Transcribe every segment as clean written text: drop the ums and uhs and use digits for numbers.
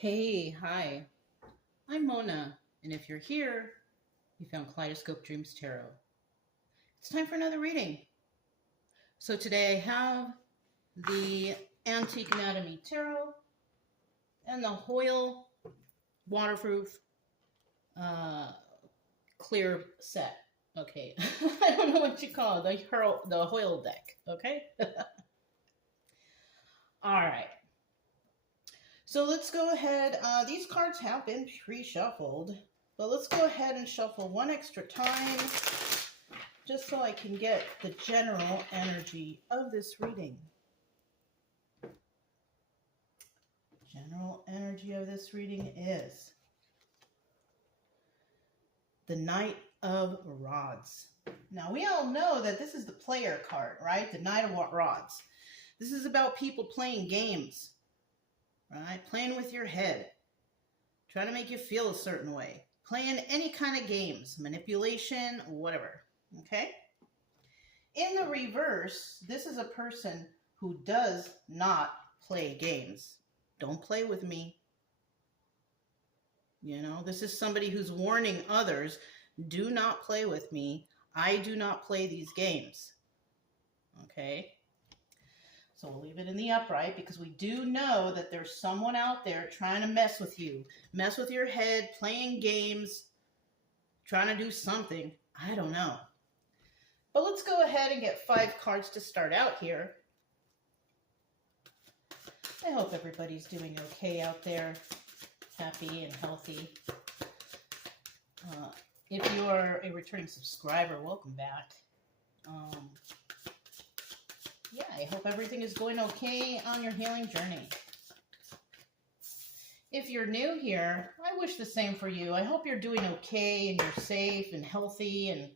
Hey, hi. I'm Mona, and if you're here, you found Kaleidoscope Dreams Tarot. It's time for another reading. So today I have the Antique Anatomy Tarot and the Hoyle Waterproof uh, Clear Set. Okay, I don't know what you call it, the Hoyle deck. Okay, all right. So let's go ahead. These cards have been pre-shuffled, but let's go ahead and shuffle one extra time just so I can get the general energy of this reading. General energy of this reading is the Knight of Rods. Now, we all know that this is the player card, right? The Knight of Rods. This is about people playing games, right? Playing with your head, trying to make you feel a certain way, playing any kind of games, manipulation, whatever, okay? In the reverse, this is a person who does not play games. Don't play with me. You know, this is somebody who's warning others, do not play with me. I do not play these games. Okay? So we'll leave it in the upright because we do know that there's someone out there trying to mess with you, mess with your head, playing games, trying to do something. I don't know. But let's go ahead and get 5 cards to start out here. I hope everybody's doing okay out there, happy and healthy. If you are a returning subscriber, welcome back. Yeah, I hope everything is going okay on your healing journey. If you're new here, I wish the same for you. I hope you're doing okay and you're safe and healthy, and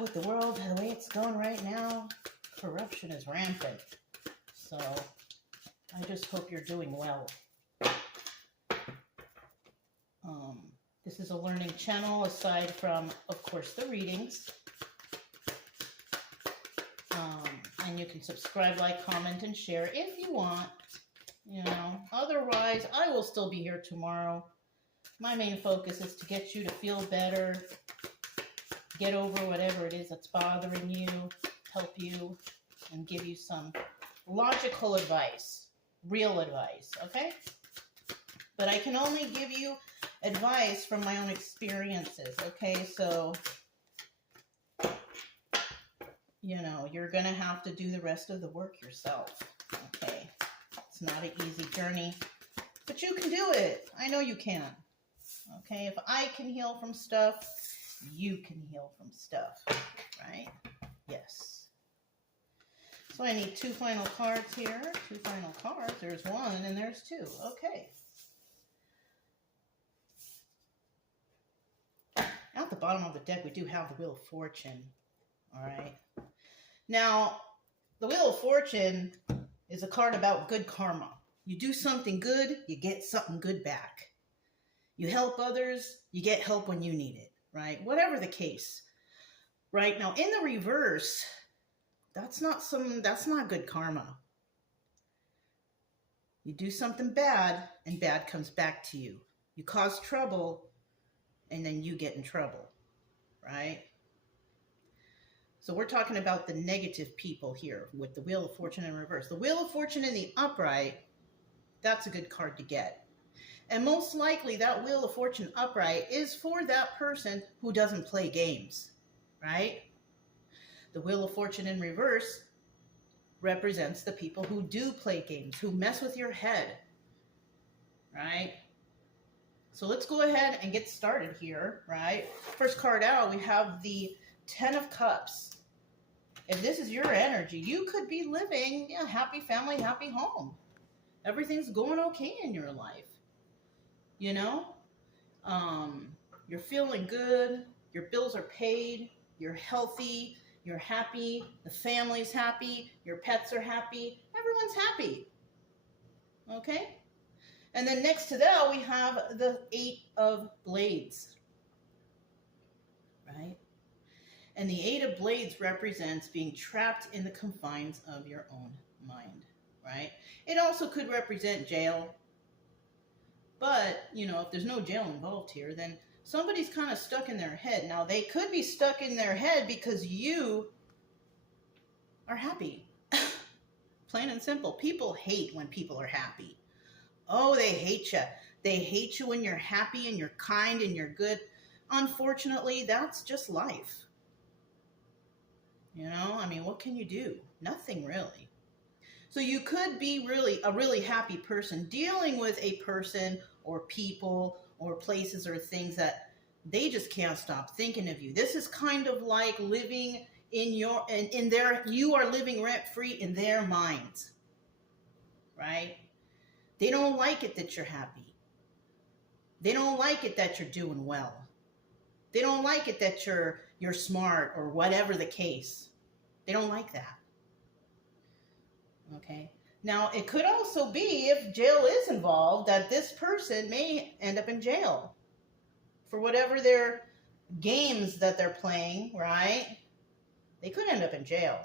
with the world the way it's going right now, corruption is rampant. So I just hope you're doing well. This is a learning channel aside from, of course, the readings. And you can subscribe, like, comment, and share if you want. You know, otherwise, I will still be here tomorrow. My main focus is to get you to feel better, get over whatever it is that's bothering you, help you, and give you some logical advice, real advice, okay? But I can only give you advice from my own experiences, okay? So, you know, you're going to have to do the rest of the work yourself, okay? It's not an easy journey, but you can do it. I know you can, okay? If I can heal from stuff, you can heal from stuff, right? Yes. So I need 2 final cards here. 2 final cards. There's 1 and there's 2. Okay. At the bottom of the deck, we do have the Wheel of Fortune. All right. Now, the Wheel of Fortune is a card about good karma. You do something good, you get something good back. You help others, you get help when you need it, right? Whatever the case. Right? Now, in the reverse, that's not good karma. You do something bad, and bad comes back to you. You cause trouble, and then you get in trouble, right? So we're talking about the negative people here with the Wheel of Fortune in reverse. The Wheel of Fortune in the upright, that's a good card to get. And most likely that Wheel of Fortune upright is for that person who doesn't play games, right? The Wheel of Fortune in reverse represents the people who do play games, who mess with your head, right? So let's go ahead and get started here, right? First card out, we have the 10 of Cups. If this is your energy, you could be living a happy family, happy home. Everything's going okay in your life. You know? You're feeling good. Your bills are paid. You're healthy. You're happy. The family's happy. Your pets are happy. Everyone's happy. Okay? And then next to that, we have the 8 of Blades. Right? And the 8 of Blades represents being trapped in the confines of your own mind. Right? It also could represent jail. But, if there's no jail involved here, then somebody's kind of stuck in their head. Now, they could be stuck in their head because you are happy. Plain and simple. People hate when people are happy. Oh, they hate you. They hate you when you're happy and you're kind and you're good. Unfortunately, that's just life. What can you do? Nothing really. So you could be a really happy person dealing with a person or people or places or things that they just can't stop thinking of you. This is kind of like living you are living rent free in their minds, right? They don't like it that you're happy. They don't like it that you're doing well. They don't like it that you're smart or whatever the case. They don't like that. Okay. Now, it could also be, if jail is involved, that this person may end up in jail for whatever their games that they're playing, right? They could end up in jail.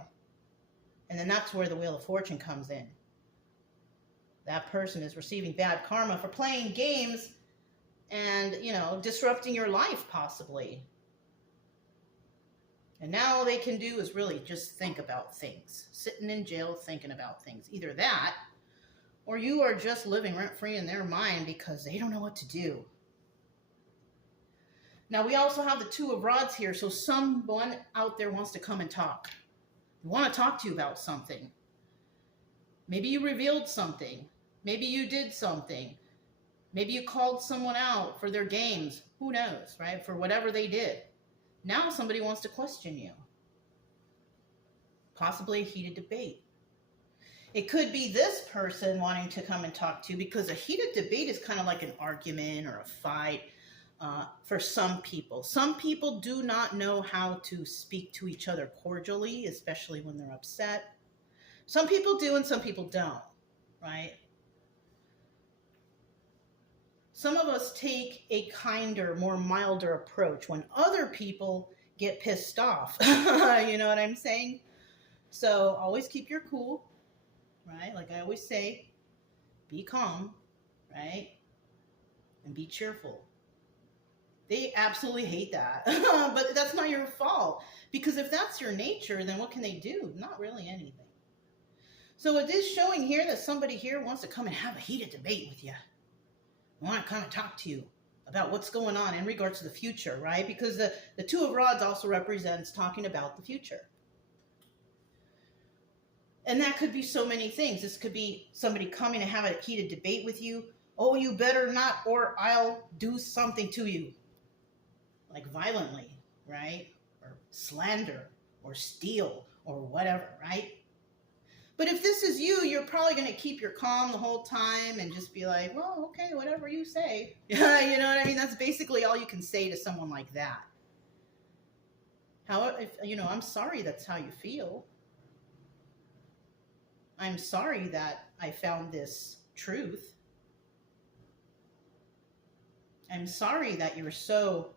And then that's where the Wheel of Fortune comes in. That person is receiving bad karma for playing games and, disrupting your life possibly. And now all they can do is really just think about things. Sitting in jail thinking about things. Either that, or you are just living rent-free in their mind because they don't know what to do. Now, we also have the Two of Rods here, so someone out there wants to come and talk. They want to talk to you about something. Maybe you revealed something. Maybe you did something. Maybe you called someone out for their games. Who knows, right? For whatever they did. Now somebody wants to question you. Possibly a heated debate. It could be this person wanting to come and talk to you, because a heated debate is kind of like an argument or a fight for some people. Some people do not know how to speak to each other cordially, especially when they're upset. Some people do and some people don't, right? Some of us take a kinder, more milder approach when other people get pissed off. You know what I'm saying? So always keep your cool, right? Like I always say, be calm, right? And be cheerful. They absolutely hate that. But that's not your fault. Because if that's your nature, then what can they do? Not really anything. So it is showing here that somebody here wants to come and have a heated debate with you. I want to kind of talk to you about what's going on in regards to the future, right? Because the Two of Rods also represents talking about the future. And that could be so many things. This could be somebody coming to have a heated debate with you. Oh, you better not, or I'll do something to you. Like violently, right? Or slander, or steal, or whatever, right? But if this is you, you're probably going to keep your calm the whole time and just be like, well, okay, whatever you say. You know what I mean? That's basically all you can say to someone like that. However, I'm sorry that's how you feel. I'm sorry that I found this truth. I'm sorry that you're so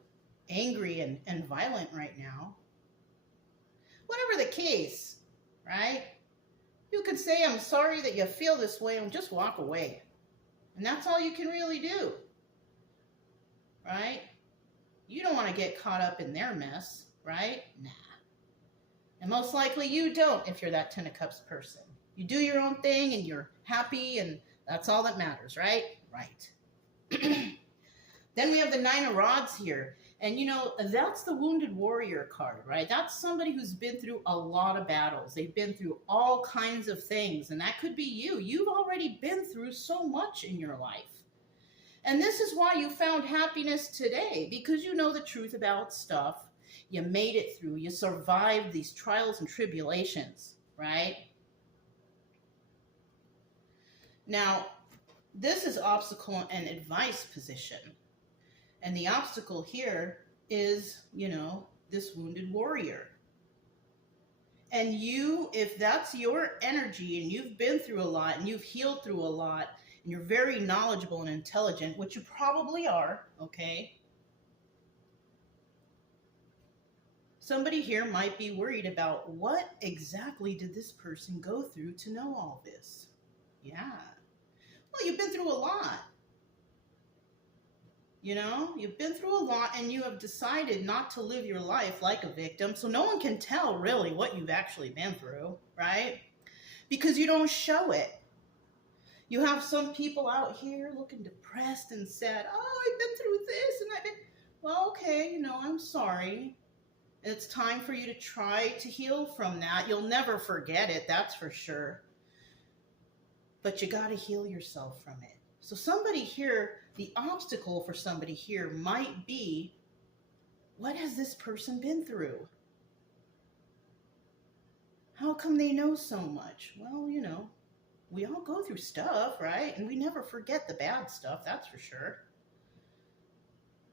angry and violent right now. Whatever the case, right? You can say, I'm sorry that you feel this way, and just walk away. And that's all you can really do. Right? You don't want to get caught up in their mess, right? Nah. And most likely you don't if you're that Ten of Cups person. You do your own thing and you're happy, and that's all that matters, right? Right. Then we have the Nine of Rods here. And, that's the Wounded Warrior card, right? That's somebody who's been through a lot of battles. They've been through all kinds of things, and that could be you. You've already been through so much in your life. And this is why you found happiness today, because you know the truth about stuff. You made it through. You survived these trials and tribulations, right? Now, this is obstacle and advice position. And the obstacle here is, this Wounded Warrior. And you, if that's your energy and you've been through a lot and you've healed through a lot and you're very knowledgeable and intelligent, which you probably are, okay? Somebody here might be worried about what exactly did this person go through to know all this? Yeah. Well, you've been through a lot. You know, you've been through a lot and you have decided not to live your life like a victim. So no one can tell really what you've actually been through, right? Because you don't show it. You have some people out here looking depressed and sad. Oh, I've been through this and I've been, well, okay, you know, I'm sorry. It's time for you to try to heal from that. You'll never forget it, that's for sure. But you got to heal yourself from it. So somebody here, the obstacle for somebody here might be, what has this person been through? How come they know so much? Well, you know, we all go through stuff, right? And we never forget the bad stuff, that's for sure.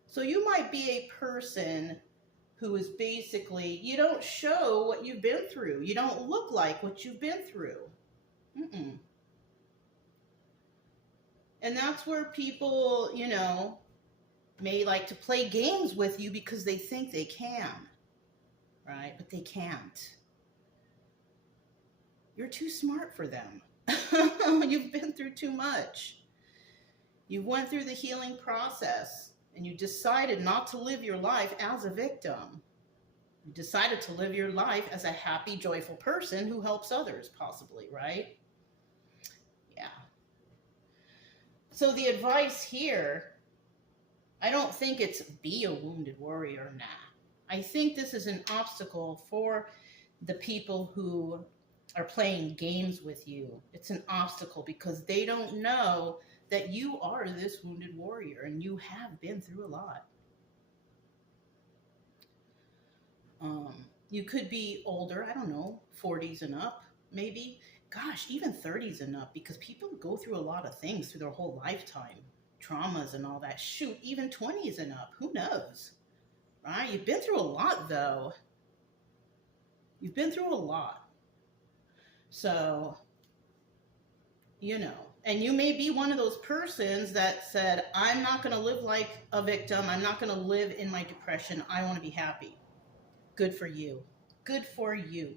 So you might be a person who is basically, you don't show what you've been through. You don't look like what you've been through. And that's where people, you know, may like to play games with you because they think they can, right? But they can't. You're too smart for them. You've been through too much. You went through the healing process and you decided not to live your life as a victim. You decided to live your life as a happy, joyful person who helps others, possibly, right? Yeah. So the advice here, I don't think it's be a wounded warrior, nah. I think this is an obstacle for the people who are playing games with you. It's an obstacle because they don't know that you are this wounded warrior and you have been through a lot. You could be older, I don't know, 40s and up, maybe. Gosh, even 30s and up, because people go through a lot of things through their whole lifetime. Traumas and all that. Shoot, even 20s and up, who knows? Right? You've been through a lot, though. You've been through a lot. So, you know, and you may be one of those persons that said, I'm not going to live like a victim. I'm not going to live in my depression. I want to be happy. Good for you. Good for you.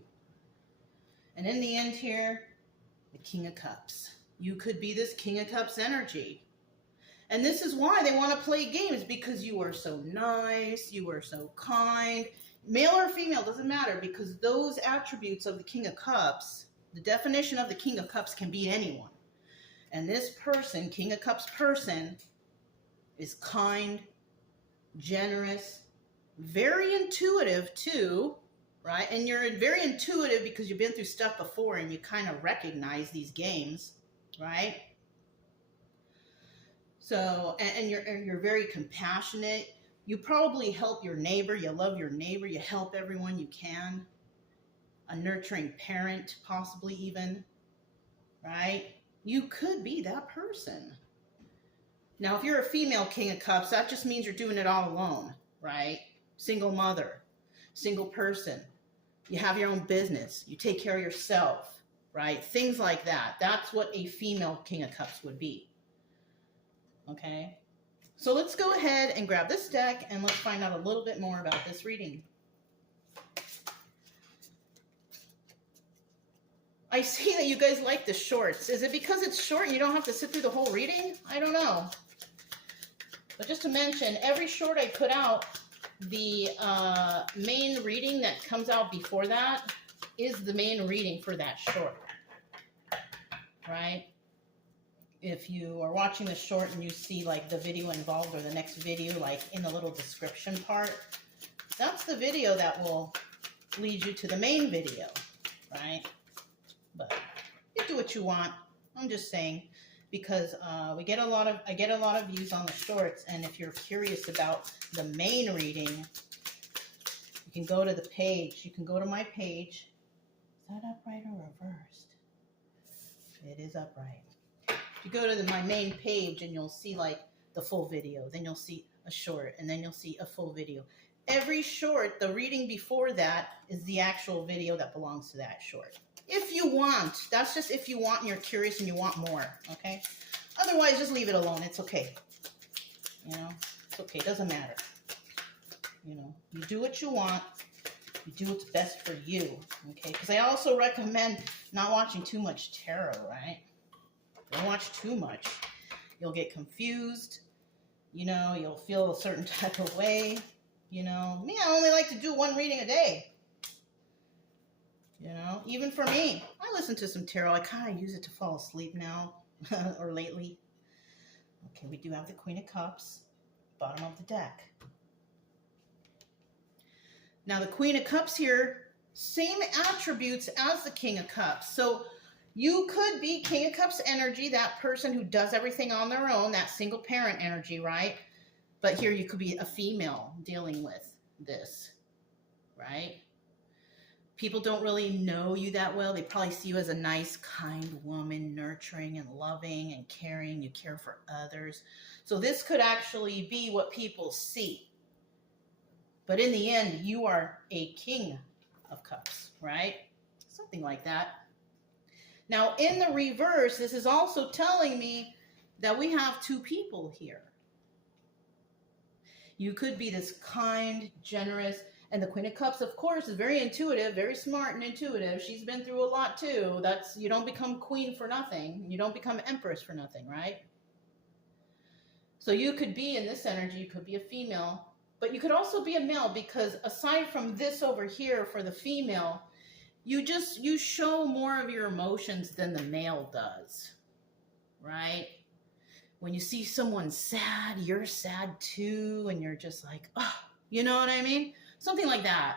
And in the end here, the King of Cups. You could be this King of Cups energy. And this is why they want to play games, because you are so nice, you are so kind. Male or female, doesn't matter, because those attributes of the King of Cups, the definition of the King of Cups can be anyone. And this person, King of Cups person, is kind, generous, very intuitive too, right? And you're very intuitive because you've been through stuff before and you kind of recognize these games, right? So, and you're very compassionate. You probably help your neighbor. You love your neighbor. You help everyone you can. A nurturing parent, possibly even, right? You could be that person. Now, if you're a female King of Cups, that just means you're doing it all alone, right? Single mother, single person. You have your own business. You take care of yourself, right? Things like that. That's what a female King of Cups would be. Okay? So let's go ahead and grab this deck and let's find out a little bit more about this reading. I see that you guys like the shorts. Is it because it's short and you don't have to sit through the whole reading? I don't know. But just to mention, every short I put out, the main reading that comes out before that is the main reading for that short, right? If you are watching the short and you see like the video involved or the next video, like in the little description part, that's the video that will lead you to the main video, right? But you do what you want. I'm just saying, because I get a lot of views on the shorts, and if you're curious about the main reading, you can go to the page. You can go to my page. Is that upright or reversed? It is upright. You go to my main page and you'll see like the full video. Then you'll see a short, and then you'll see a full video. Every short, the reading before that is the actual video that belongs to that short. If you want. That's just if you want and you're curious and you want more, okay? Otherwise, just leave it alone. It's okay. You know, it's okay. It doesn't matter. You know, you do what you want. You do what's best for you, okay? Because I also recommend not watching too much tarot, right? Don't watch too much. You'll get confused, You know, you'll feel a certain type of way. You know, me, I only like to do one reading a day. You know, even for me, I listen to some tarot. I kind of use it to fall asleep now, or lately. Okay, we do have the Queen of Cups, bottom of the deck. Now the Queen of Cups here, same attributes as the King of Cups. So you could be King of Cups energy, that person who does everything on their own, that single parent energy, right? But here you could be a female dealing with this, right? People don't really know you that well. They probably see you as a nice, kind woman, nurturing and loving and caring. You care for others. So this could actually be what people see. But in the end, you are a King of Cups, right? Something like that. Now, in the reverse, this is also telling me that we have two people here. You could be this kind, generous, and the Queen of Cups, of course, is very intuitive, very smart and intuitive. She's been through a lot too. You don't become queen for nothing. You don't become empress for nothing, right? So you could be in this energy, you could be a female, but you could also be a male, because aside from this over here for the female, you show more of your emotions than the male does, right? When you see someone sad, you're sad too, and you're just like, oh, you know what I mean? Something like that.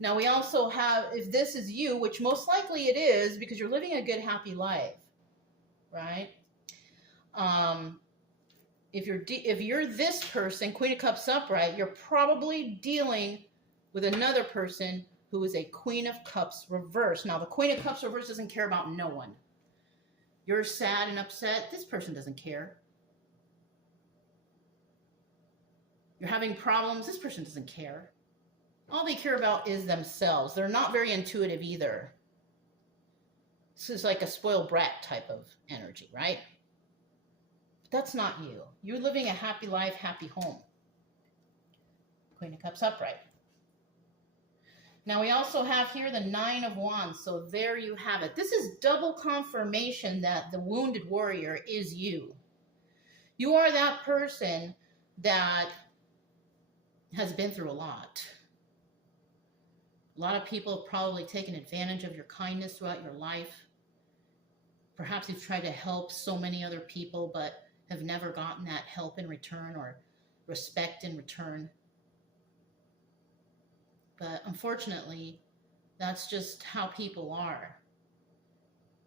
Now we also have, if this is you, which most likely it is, because you're living a good, happy life, right? If you're this person, Queen of Cups upright, you're probably dealing with another person who is a Queen of Cups reverse. Now the Queen of Cups reverse doesn't care about no one. You're sad and upset, this person doesn't care. You're having problems, this person doesn't care. All they care about is themselves. They're not very intuitive either. This is like a spoiled brat type of energy, right? But that's not you. You're living a happy life, happy home. Queen of Cups upright. Now we also have here the Nine of Wands. So there you have it. This is double confirmation that the wounded warrior is you. You are that person that has been through a lot. A lot of people have probably taken advantage of your kindness throughout your life. Perhaps you've tried to help so many other people, but have never gotten that help in return or respect in return. But unfortunately, that's just how people are.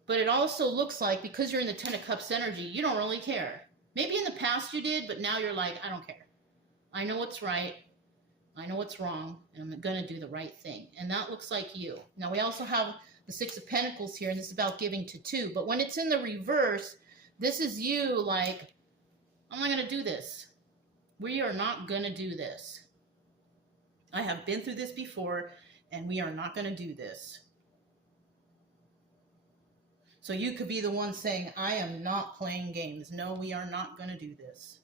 But it also looks like, because you're in the Ten of Cups energy, you don't really care. Maybe in the past you did, but now you're like, I don't care. I know what's right. I know what's wrong, and I'm going to do the right thing. And that looks like you. Now, we also have the Six of Pentacles here, and this is about giving to two. But when it's in the reverse, this is you like, I'm not going to do this. We are not going to do this. I have been through this before, and we are not going to do this. So you could be the one saying, I am not playing games. No, we are not going to do this.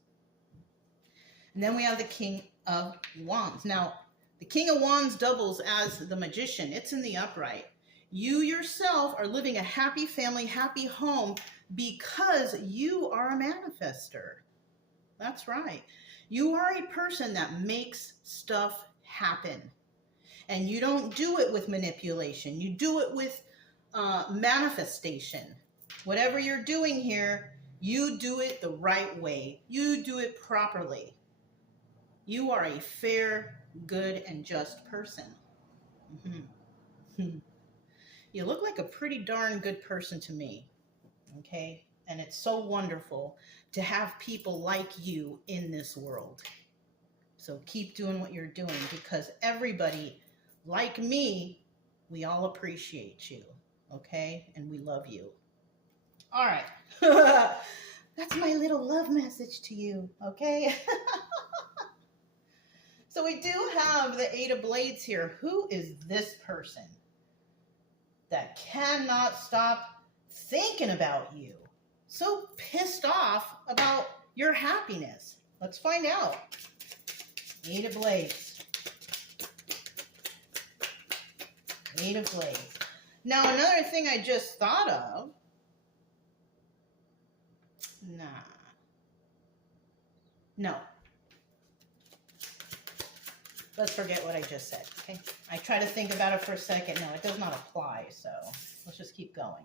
And then we have the King of Wands. Now, the King of Wands doubles as the Magician. It's in the upright. You yourself are living a happy family, happy home, because you are a manifester. That's right. You are a person that makes stuff happen. And you don't do it with manipulation. You do it with manifestation. Whatever you're doing here, you do it the right way. You do it properly. You are a fair, good, and just person. Mm-hmm. You look like a pretty darn good person to me. Okay? And it's so wonderful to have people like you in this world. So keep doing what you're doing, because everybody, like me, we all appreciate you. Okay? And we love you. All right. That's my little love message to you. Okay? So we do have the Eight of Blades here. Who is this person that cannot stop thinking about you? So pissed off about your happiness. Let's find out. Eight of Blades. Eight of Blades. Now, another thing I just thought of. Nah. No. Let's forget what I just said, okay? I try to think about it for a second. No, it does not apply, so let's just keep going.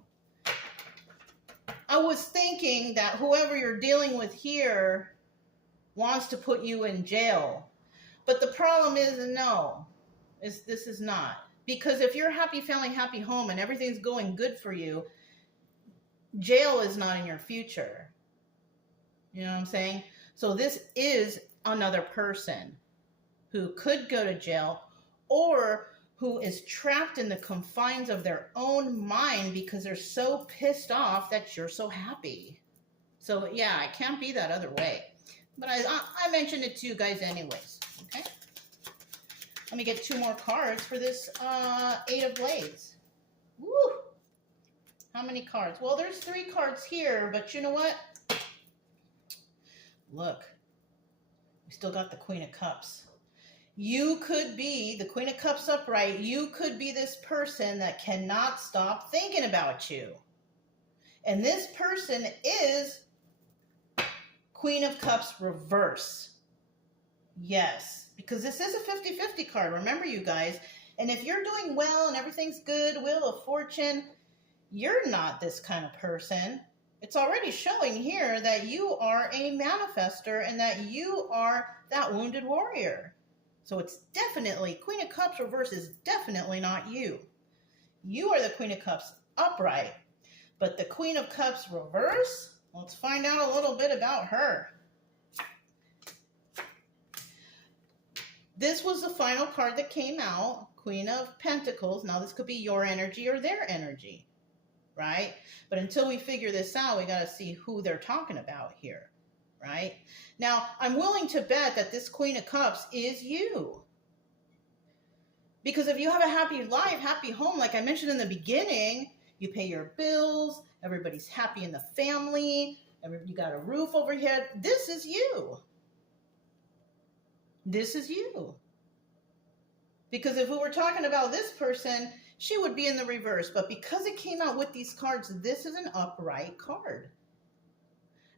I was thinking that whoever you're dealing with here wants to put you in jail. But the problem is, no, this is not. Because if you're happy family, happy home, and everything's going good for you, jail is not in your future. You know what I'm saying? So this is another person who could go to jail, or who is trapped in the confines of their own mind because they're so pissed off that you're so happy. So yeah, it can't be that other way. But I mentioned it to you guys anyways, okay? Let me get 2 more cards for this 8 of Blades. Woo! How many cards? Well, there's 3 cards here, but you know what? Look, we still got the Queen of Cups. You could be the Queen of Cups upright. You could be this person that cannot stop thinking about you. And this person is Queen of Cups reverse. Yes, because this is a 50-50 card. Remember, you guys. And if you're doing well and everything's good, Wheel of Fortune, you're not this kind of person. It's already showing here that you are a manifester and that you are that wounded warrior. So it's definitely, Queen of Cups reverse is definitely not you. You are the Queen of Cups upright. But the Queen of Cups reverse, let's find out a little bit about her. This was the final card that came out, Queen of Pentacles. Now this could be your energy or their energy, right? But until we figure this out, we got to see who they're talking about here. Right? Now, I'm willing to bet that this Queen of Cups is you. Because if you have a happy life, happy home, like I mentioned in the beginning, you pay your bills, everybody's happy in the family, you got a roof over your head, this is you. This is you. Because if we were talking about this person, she would be in the reverse. But because it came out with these cards, this is an upright card.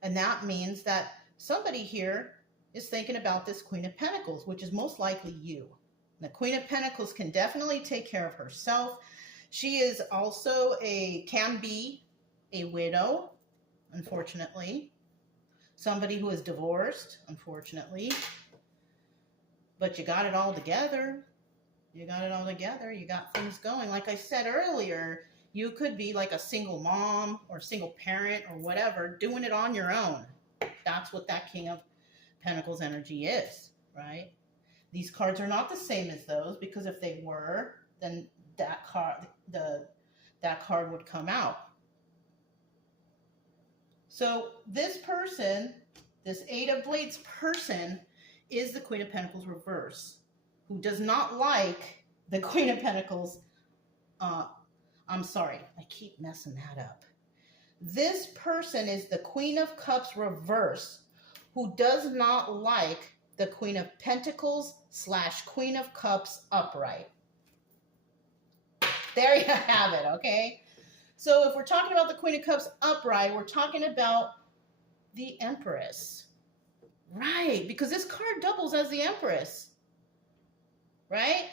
And that means that somebody here is thinking about this Queen of Pentacles, which is most likely you. And the Queen of Pentacles can definitely take care of herself. She is also can be a widow, unfortunately. Somebody who is divorced, unfortunately. But you got it all together. You got it all together. You got things going. Like I said earlier, you could be like a single mom or single parent or whatever, doing it on your own. That's what that King of Pentacles energy is, right? These cards are not the same as those, because if they were, then that card would come out. So this person, this 8 of Blades person, is the Queen of Pentacles reverse, who does not like the Queen of Pentacles I'm sorry, I keep messing that up. This person is the Queen of Cups reverse, who does not like the Queen of Pentacles / Queen of Cups upright. There you have it, okay? So if we're talking about the Queen of Cups upright, we're talking about the Empress. Right, because this card doubles as the Empress. Right?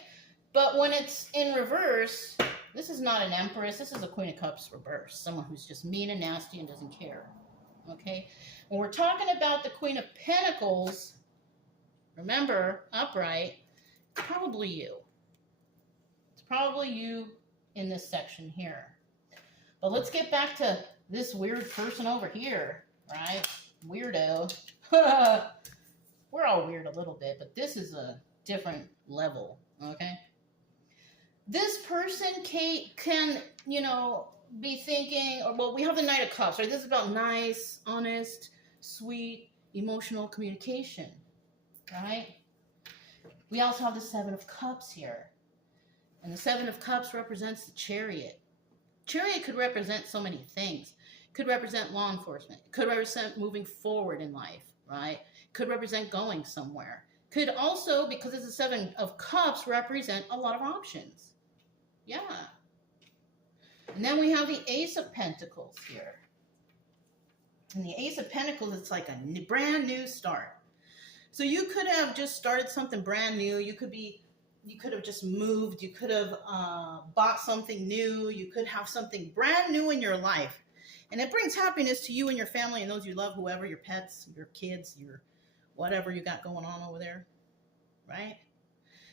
But when it's in reverse, this is not an Empress. This is a Queen of Cups reverse. Someone who's just mean and nasty and doesn't care. Okay? When we're talking about the Queen of Pentacles, remember, upright, it's probably you. It's probably you in this section here. But let's get back to this weird person over here, right? Weirdo. We're all weird a little bit, but this is a different level, okay? This person can, be thinking, well, we have the Knight of Cups, right? This is about nice, honest, sweet, emotional communication, right? We also have the 7 of Cups here. And the 7 of Cups represents the Chariot. Chariot could represent so many things. It could represent law enforcement. It could represent moving forward in life, right? It could represent going somewhere. Could also, because it's a 7 of Cups, represent a lot of options. Yeah. And then we have the Ace of Pentacles here. And the Ace of Pentacles, it's like a brand new start. So you could have just started something brand new. You could have just moved. You could have bought something new. You could have something brand new in your life. And it brings happiness to you and your family and those you love, whoever, your pets, your kids, your whatever you got going on over there, right?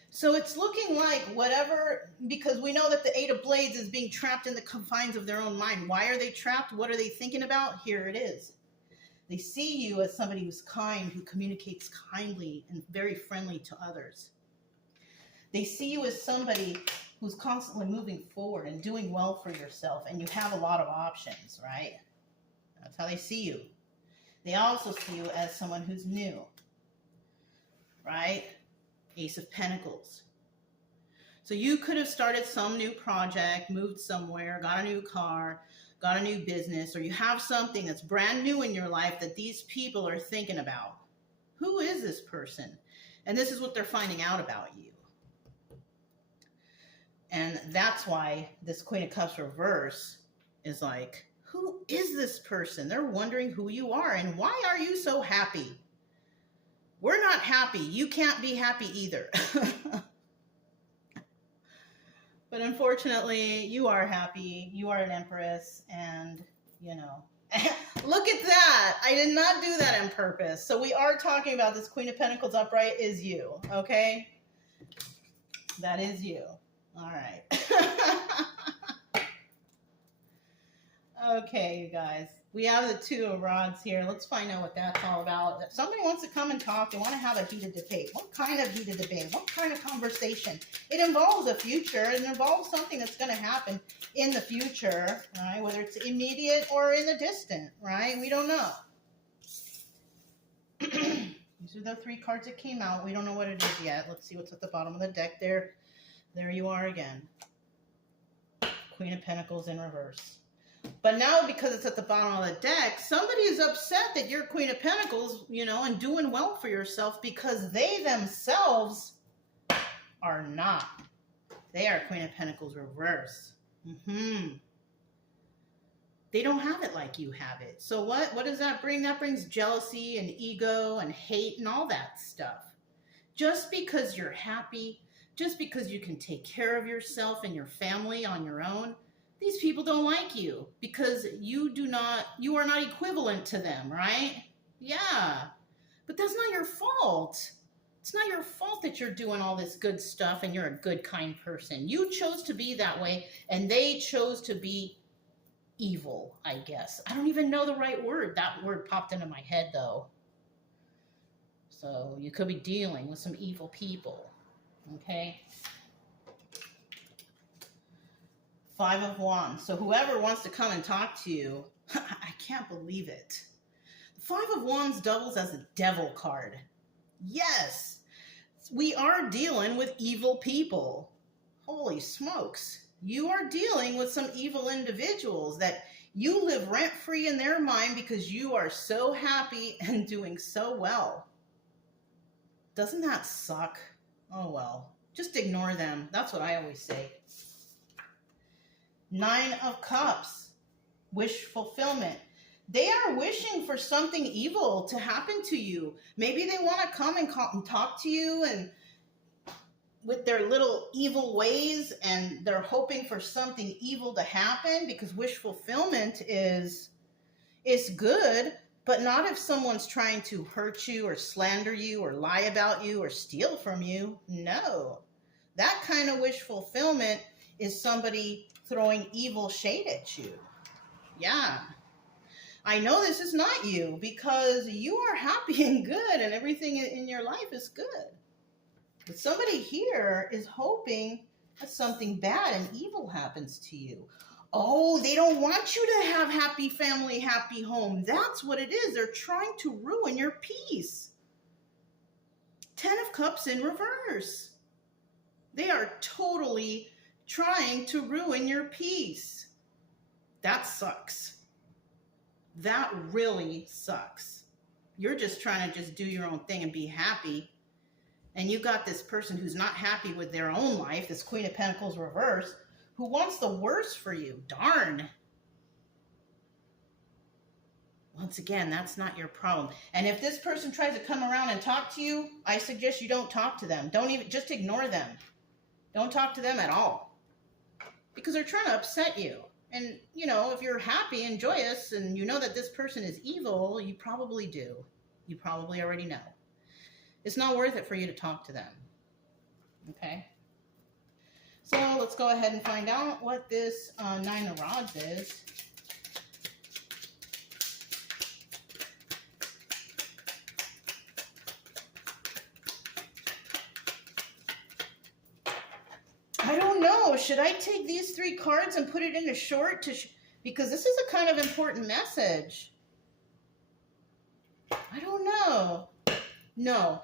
So it's looking like whatever, because we know that the Eight of Blades is being trapped in the confines of their own mind. Why are they trapped? What are they thinking about? Here it is. They see you as somebody who's kind, who communicates kindly and very friendly to others. They see you as somebody who's constantly moving forward and doing well for yourself, and you have a lot of options, right? That's how they see you. They also see you as someone who's new, right? Ace of Pentacles. So you could have started some new project, moved somewhere, got a new car, got a new business, or you have something that's brand new in your life that these people are thinking about. Who is this person? And this is what they're finding out about you. And that's why this Queen of Cups reverse is like, who is this person? They're wondering who you are and why are you so happy? We're not happy. You can't be happy either. But unfortunately, you are happy. You are an empress, and you know, look at that. I did not do that on purpose. So we are talking about this Queen of Pentacles upright is you, okay? That is you. All right. Okay, you guys. We have the Two of Rods here. Let's find out what that's all about. If somebody wants to come and talk, they want to have a heated debate. What kind of heated debate? What kind of conversation? It involves the future. It involves something that's going to happen in the future, right? Whether it's immediate or in the distant, right? We don't know. These are the three cards that came out. We don't know what it is yet. Let's see what's at the bottom of the deck there. There you are again. Queen of Pentacles in reverse. But now, because it's at the bottom of the deck, somebody is upset that you're Queen of Pentacles, you know, and doing well for yourself because they themselves are not. They are Queen of Pentacles reverse. They don't have it like you have it. So what does that bring? That brings jealousy and ego and hate and all that stuff. Just because you're happy, just because you can take care of yourself and your family on your own, these people don't like you because you are not equivalent to them, right? Yeah, but that's not your fault. It's not your fault that you're doing all this good stuff and you're a good, kind person. You chose to be that way and they chose to be evil, I guess. I don't even know the right word. That word popped into my head though. So you could be dealing with some evil people, okay? Five of Wands. So whoever wants to come and talk to you, I can't believe it. The Five of Wands doubles as a devil card. Yes, we are dealing with evil people. Holy smokes. You are dealing with some evil individuals that you live rent-free in their mind because you are so happy and doing so well. Doesn't that suck? Oh well, just ignore them. That's what I always say. Nine of Cups, wish fulfillment. They are wishing for something evil to happen to you. Maybe they want to come and talk to you and with their little evil ways, and they're hoping for something evil to happen because wish fulfillment is good, but not if someone's trying to hurt you or slander you or lie about you or steal from you. No. That kind of wish fulfillment is somebody throwing evil shade at you. Yeah. I know this is not you because you are happy and good and everything in your life is good. But somebody here is hoping that something bad and evil happens to you. Oh, they don't want you to have happy family, happy home. That's what it is. They're trying to ruin your peace. 10 of Cups in reverse. They are totally trying to ruin your peace. That sucks. That really sucks. You're just trying to just do your own thing and be happy. And you got this person who's not happy with their own life, this Queen of Pentacles reverse, who wants the worst for you. Darn. Once again, that's not your problem. And if this person tries to come around and talk to you, I suggest you don't talk to them. Don't even, just ignore them. Don't talk to them at all. Because they're trying to upset you. And, you know, if you're happy and joyous and you know that this person is evil, you probably do. You probably already know. It's not worth it for you to talk to them. Okay? So let's go ahead and find out what this Nine of Rods is. I don't know. Should I take these 3 cards and put it in a short? Because this is a kind of important message. I don't know. No.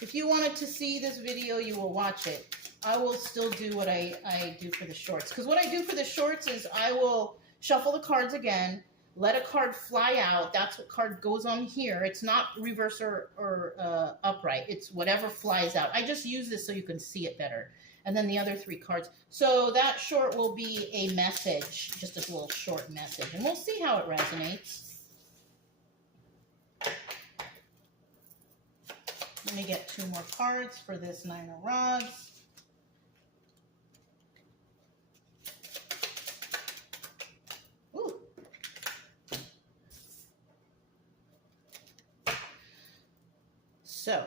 If you wanted to see this video, you will watch it. I will still do what I do for the shorts. Because what I do for the shorts is I will shuffle the cards again, let a card fly out. That's what card goes on here. It's not reverse or upright. It's whatever flies out. I just use this so you can see it better. And then the other 3 cards. So that short will be a message, just a little short message. And we'll see how it resonates. Let me get 2 more cards for this Nine of Rods. Ooh. So,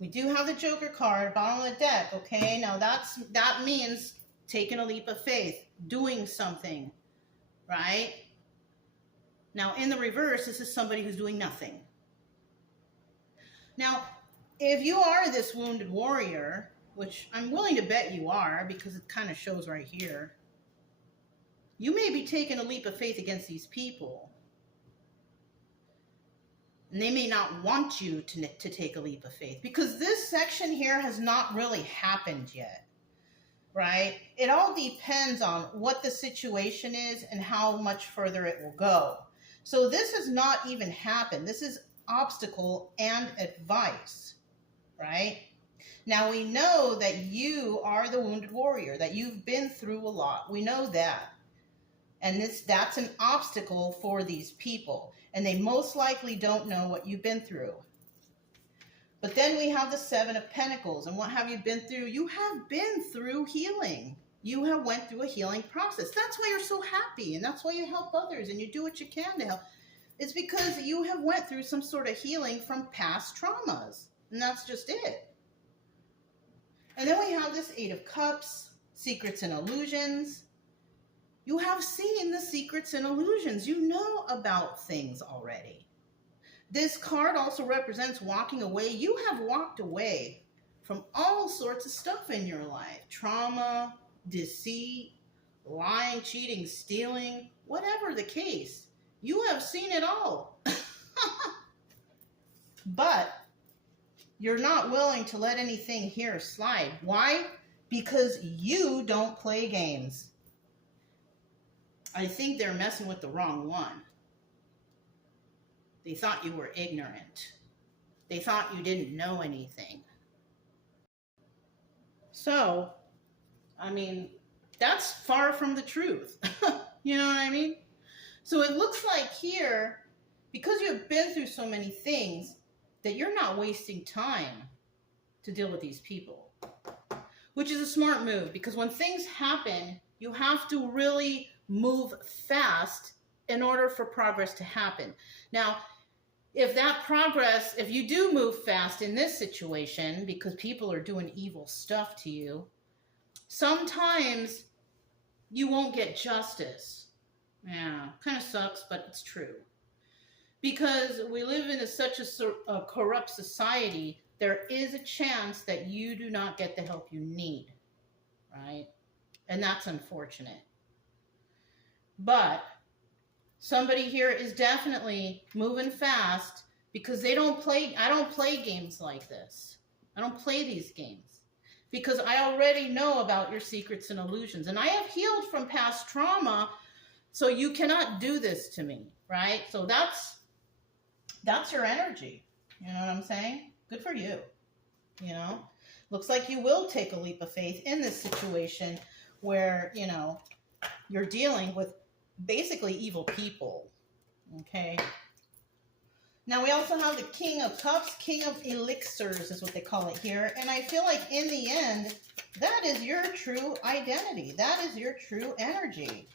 we do have the Joker card, bottom of the deck, okay? Now that means taking a leap of faith, doing something, right? Now, in the reverse, this is somebody who's doing nothing. Now, if you are this wounded warrior, which I'm willing to bet you are because it kind of shows right here, you may be taking a leap of faith against these people. And they may not want you to take a leap of faith because this section here has not really happened yet, right? It all depends on what the situation is and how much further it will go. So this has not even happened. This is obstacle and advice, right? Now we know that you are the wounded warrior, that you've been through a lot. We know that. And that's an obstacle for these people. And they most likely don't know what you've been through. But then we have the 7 of Pentacles. And what have you been through? You have been through healing. You have went through a healing process. That's why you're so happy. And that's why you help others and you do what you can to help. It's because you have went through some sort of healing from past traumas. And that's just it. And then we have this 8 of Cups, secrets and illusions. You have seen the secrets and illusions. You know about things already. This card also represents walking away. You have walked away from all sorts of stuff in your life. Trauma, deceit, lying, cheating, stealing, whatever the case. You have seen it all. But you're not willing to let anything here slide. Why? Because you don't play games. I think they're messing with the wrong one. They thought you were ignorant. They thought you didn't know anything. So, I mean, that's far from the truth. You know what I mean? So it looks like here, because you've been through so many things, that you're not wasting time to deal with these people. Which is a smart move, because when things happen, you have to really move fast in order for progress to happen. Now, if you do move fast in this situation, because people are doing evil stuff to you, sometimes you won't get justice. Yeah, kind of sucks, but it's true. Because we live in such a corrupt society, there is a chance that you do not get the help you need, right? And that's unfortunate. But somebody here is definitely moving fast because I don't play games like this. I don't play these games because I already know about your secrets and illusions. And I have healed from past trauma, so you cannot do this to me, right? So that's your energy. You know what I'm saying? Good for you. You know? Looks like you will take a leap of faith in this situation where, you know, you're dealing with basically evil people. Okay. Now we also have the King of Cups, King of Elixirs is what they call it here. And I feel like in the end, that is your true identity. That is your true energy.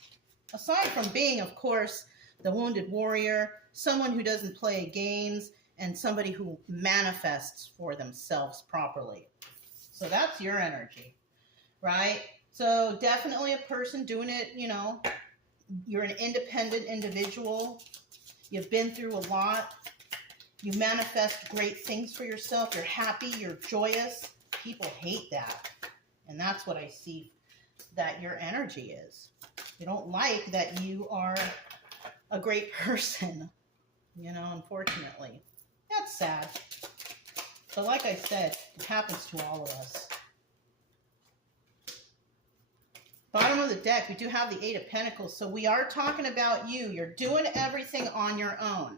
Aside from being, of course, the wounded warrior, someone who doesn't play games, and somebody who manifests for themselves properly. So that's your energy, right? So definitely a person doing it, you know, you're an independent individual. You've been through a lot. You manifest great things for yourself. You're happy. You're joyous. People hate that. And that's what I see that your energy is. They don't like that you are a great person, you know, unfortunately. That's sad. But like I said, it happens to all of us. Bottom of the deck, we do have the Eight of Pentacles. So we are talking about you. You're doing everything on your own.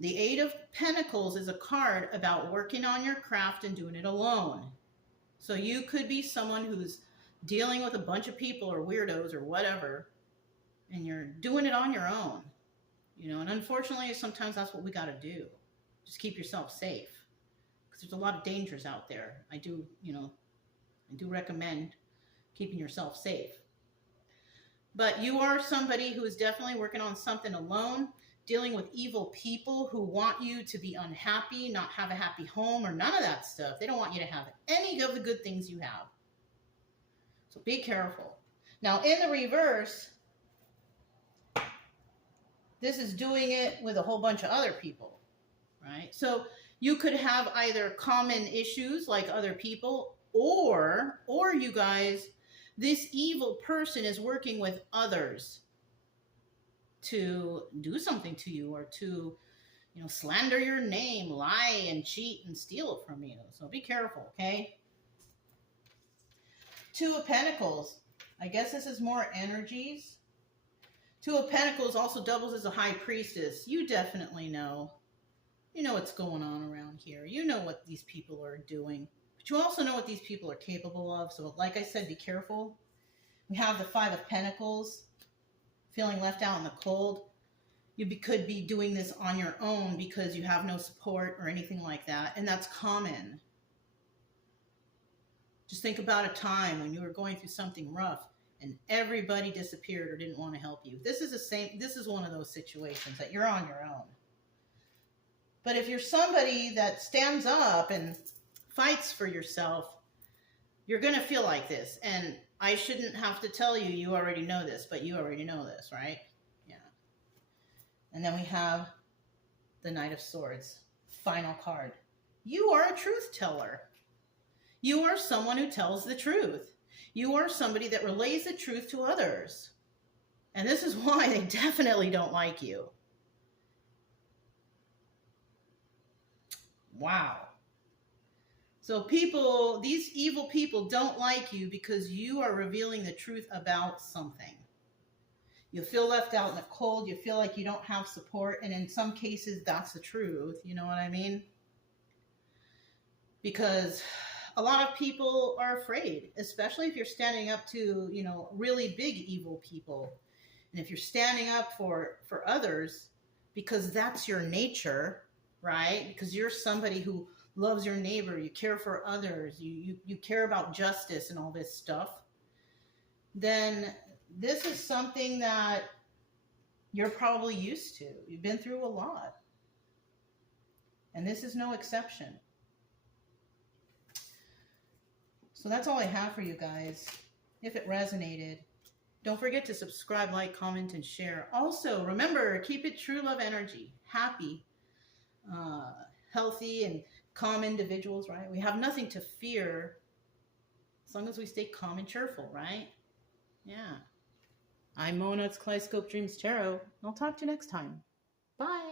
The Eight of Pentacles is a card about working on your craft and doing it alone. So you could be someone who's dealing with a bunch of people or weirdos or whatever, and you're doing it on your own. You know, and unfortunately, sometimes that's what we got to do. Just keep yourself safe. Because there's a lot of dangers out there. I do recommend keeping yourself safe. But you are somebody who is definitely working on something alone, dealing with evil people who want you to be unhappy, not have a happy home, or none of that stuff. They don't want you to have any of the good things you have. So be careful. Now, in the reverse, this is doing it with a whole bunch of other people, right? So you could have either common issues like other people, or you guys, this evil person is working with others to do something to you, or to, you know, slander your name, lie and cheat and steal it from you. So be careful, okay? Two of Pentacles. I guess this is more energies. Two of Pentacles also doubles as a High Priestess. You definitely know. You know what's going on around here. You know what these people are doing. But you also know what these people are capable of. So like I said, be careful. We have the Five of Pentacles. Feeling left out in the cold. You could be doing this on your own because you have no support or anything like that. And that's common. Just think about a time when you were going through something rough and everybody disappeared or didn't want to help you. This is one of those situations that you're on your own. But if you're somebody that stands up and fights for yourself, you're going to feel like this. And I shouldn't have to tell you, you already know this, but you already know this, right? Yeah. And then we have the Knight of Swords, final card. You are a truth teller. You are someone who tells the truth. You are somebody that relays the truth to others. And this is why they definitely don't like you. Wow. So people, these evil people don't like you because you are revealing the truth about something. You feel left out in the cold. You feel like you don't have support. And in some cases, that's the truth. You know what I mean? Because a lot of people are afraid, especially if you're standing up to, you know, really big evil people. And if you're standing up for others, because that's your nature, right? Because you're somebody who loves your neighbor, you care for others, you care about justice and all this stuff, then this is something that you're probably used to. You've been through a lot. And this is no exception. So that's all I have for you guys. If it resonated, don't forget to subscribe, like, comment, and share. Also, remember, keep it true love energy. Happy, healthy, and calm individuals, right? We have nothing to fear as long as we stay calm and cheerful, right? Yeah. I'm Mona, it's Kaleidoscope Dreams Tarot. I'll talk to you next time. Bye.